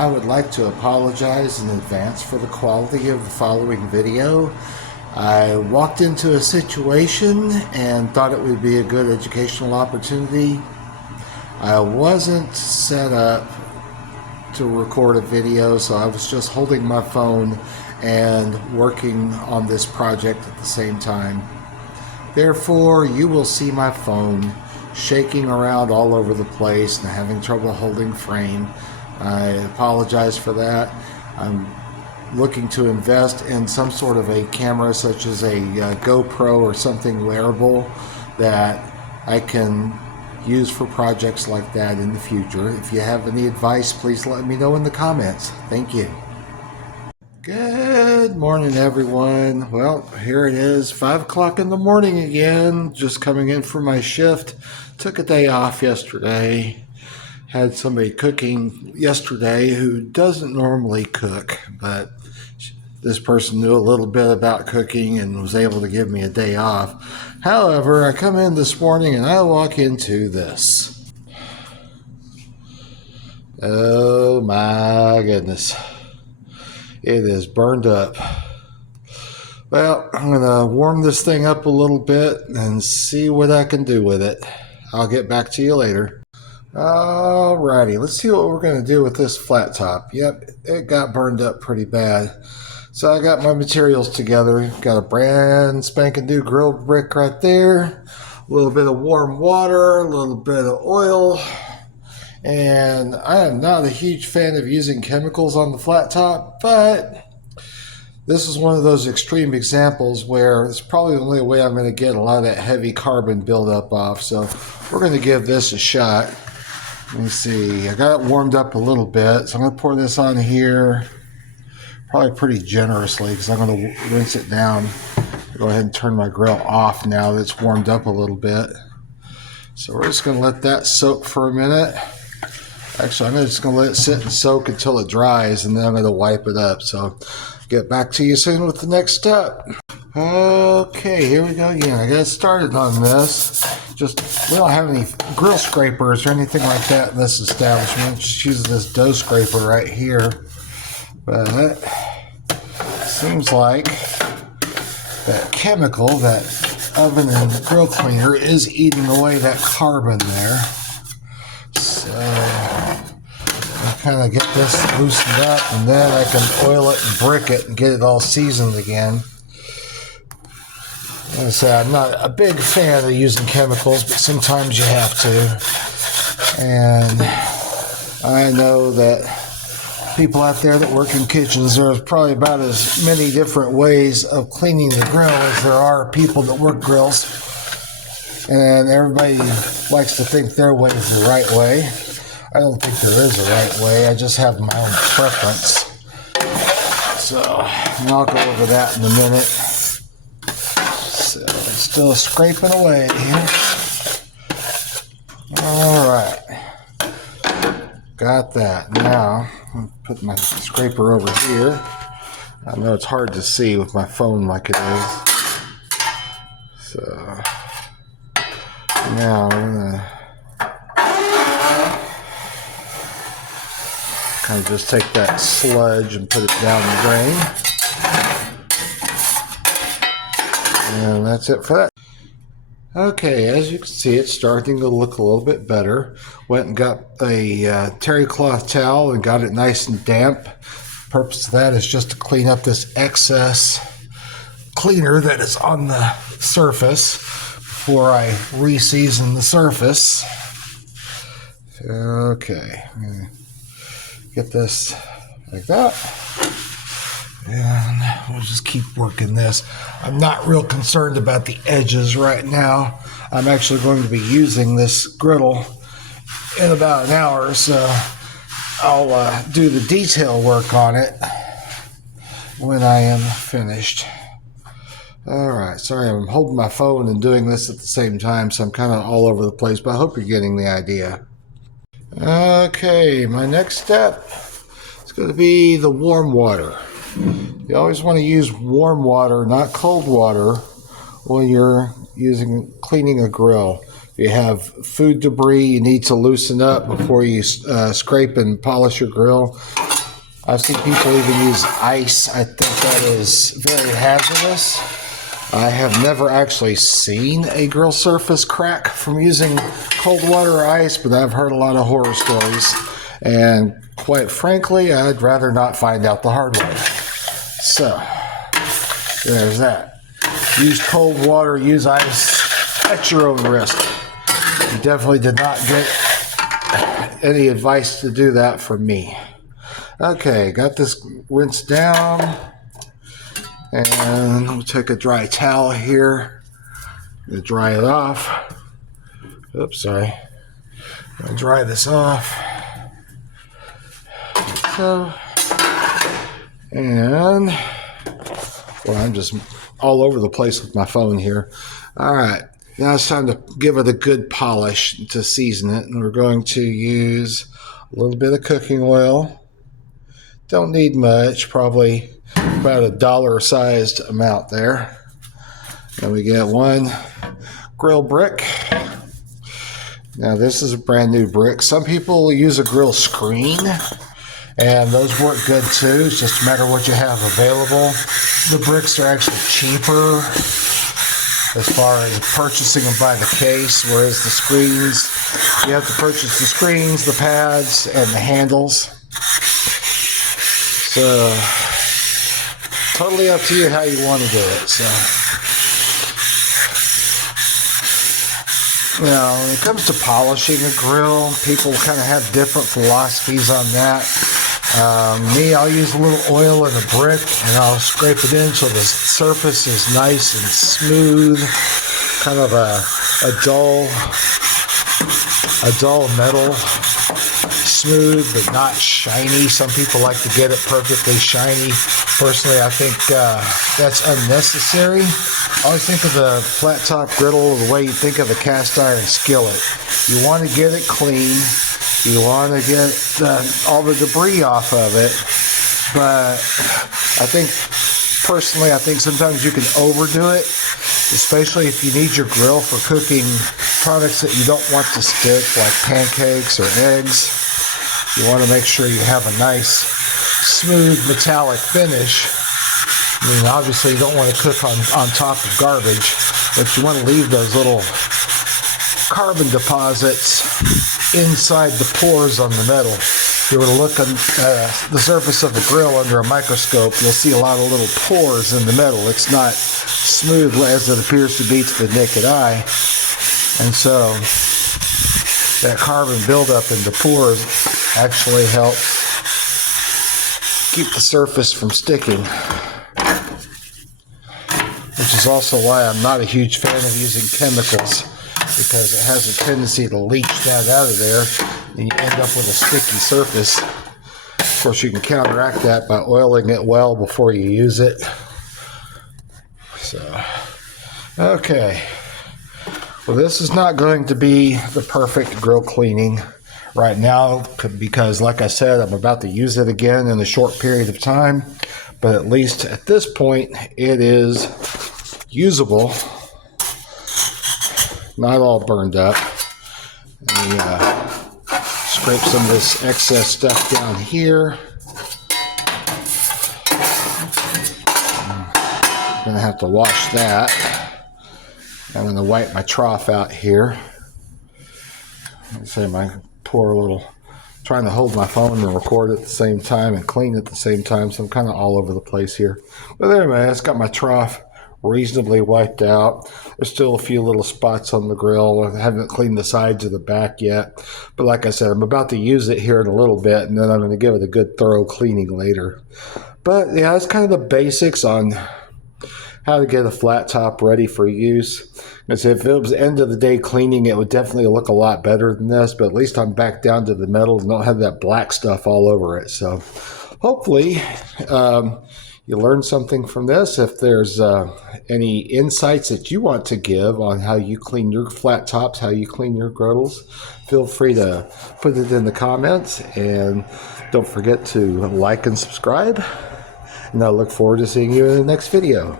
I would like to apologize in advance for the quality of the following video. I walked into a situation and thought it would be a good educational opportunity. I wasn't set up to record a video, so I was just holding my phone and working on this project at the same time. Therefore, you will see my phone shaking around all over the place and having trouble holding frame. I apologize for that. I'm looking to invest in some sort of a camera such as a GoPro or something wearable that I can use for projects like that in the future. If you have any advice, please let me know in the comments. Thank you. Good morning, everyone. Well, here it is, 5 o'clock in the morning again, just coming in for my shift. Took a day off yesterday. Had somebody cooking yesterday who doesn't normally cook, but this person knew a little bit about cooking and was able to give me a day off. However, I come in this morning and I walk into this. Oh my goodness. It is burned up. Well, I'm going to warm this thing up a little bit and see what I can do with it. I'll get back to you later. Alrighty, let's see what we're going to do with this flat top. Yep, it got burned up pretty bad. So I got my materials together. Got a brand spanking new grilled brick right there. A little bit of warm water, a little bit of oil. And I am not a huge fan of using chemicals on the flat top, but this is one of those extreme examples where it's probably the only way I'm going to get a lot of that heavy carbon buildup off. So we're going to give this a shot. Let me see. I got it warmed up a little bit, so I'm going to pour this on here, probably pretty generously because I'm going to rinse it down. Go ahead and turn my grill off now that it's warmed up a little bit. So we're just going to let that soak for a minute. Actually, I'm just going to let it sit and soak until it dries, and then I'm going to wipe it up. So get back to you soon with the next step. Okay, here we go again. I got started on this. We don't have any grill scrapers or anything like that in this establishment. Just use this dough scraper right here. But it seems like that chemical, that oven and grill cleaner, is eating away that carbon there. So I kind of get this loosened up, and then I can oil it and brick it and get it all seasoned again. Like I say, I'm not a big fan of using chemicals, but sometimes you have to. And I know that people out there that work in kitchens, there's probably about as many different ways of cleaning the grill as there are people that work grills. And everybody likes to think their way is the right way. I don't think there is a right way. I just have my own preference. So I'll go over that in a minute. So still scraping away here. All right. Got that. Now I'll put my scraper over here. I know it's hard to see with my phone like it is. So now I'm going to kind of just take that sludge and put it down the drain. And that's it for that. Okay, as you can see, it's starting to look a little bit better. Went and got a terry cloth towel and got it nice and damp. The purpose of that is just to clean up this excess cleaner that is on the surface before I re-season the surface. Okay, I'm gonna get this like that. And we'll just keep working this. I'm not real concerned about the edges right now. I'm actually going to be using this griddle in about an hour, so I'll do the detail work on it when I am finished. Alright, sorry, I'm holding my phone and doing this at the same time, so I'm kind of all over the place, but I hope you're getting the idea. Okay, my next step is going to be the warm water. You always want to use warm water, not cold water, when you're cleaning a grill. If you have food debris you need to loosen up before you scrape and polish your grill, I've seen people even use ice. I think that is very hazardous. I have never actually seen a grill surface crack from using cold water or ice, but I've heard a lot of horror stories. And quite frankly, I'd rather not find out the hard way. So, there's that. Use cold water, use ice at your own risk. You definitely did not get any advice to do that from me. Okay, got this rinsed down. And we'll take a dry towel here to dry it off. Oops, sorry. I'll dry this off. So, and well, I'm just all over the place with my phone here. All right, now it's time to give it a good polish to season it, and we're going to use a little bit of cooking oil. Don't need much, probably about $1 sized amount there. And we get one grill brick. Now this is a brand new brick. Some people use a grill screen, and those work good too. It's just a matter of what you have available. The bricks are actually cheaper as far as purchasing them by the case, whereas the screens, you have to purchase the screens, the pads, and the handles. So, totally up to you how you want to do it. So, now, when it comes to polishing a grill, people kind of have different philosophies on that. Me, I'll use a little oil in a brick, and I'll scrape it in so the surface is nice and smooth, kind of a dull metal. Smooth but not shiny. Some people like to get it perfectly shiny. Personally, I think that's unnecessary. I always think of the flat top griddle the way you think of a cast iron skillet. You want to get it clean. You want to get all the debris off of it. But I think, personally, I think sometimes you can overdo it, especially if you need your grill for cooking products that you don't want to stick, like pancakes or eggs. You want to make sure you have a nice, smooth, metallic finish. I mean, obviously you don't want to cook on top of garbage, but you want to leave those little carbon deposits inside the pores on the metal. If you were to look on the surface of a grill under a microscope, you'll see a lot of little pores in the metal. It's not smooth as it appears to be to the naked eye. And so that carbon buildup in the pores actually helps keep the surface from sticking, which is also why I'm not a huge fan of using chemicals, because it has a tendency to leach that out of there and you end up with a sticky surface. Of course, you can counteract that by oiling it well before you use it. So, okay. Well, this is not going to be the perfect grill cleaning right now because, like I said, I'm about to use it again in a short period of time. But at least at this point, it is usable. Not all burned up. Let me scrape some of this excess stuff down here. I'm going to have to wash that. I'm going to wipe my trough out here. Let's say my poor little, trying to hold my phone and record at the same time and clean at the same time, so I'm kind of all over the place here. But anyway, I've got my trough reasonably wiped out. There's still a few little spots on the grill. I haven't cleaned the sides or the back yet. But like I said, I'm about to use it here in a little bit, and then I'm going to give it a good thorough cleaning later. But yeah, that's kind of the basics on how to get a flat top ready for use. Because if it was end of the day cleaning, it would definitely look a lot better than this, but at least I'm back down to the metal and don't have that black stuff all over it. So hopefully you learned something from this. If there's any insights that you want to give on how you clean your flat tops, how you clean your griddles, feel free to put it in the comments, and don't forget to like and subscribe. And I look forward to seeing you in the next video.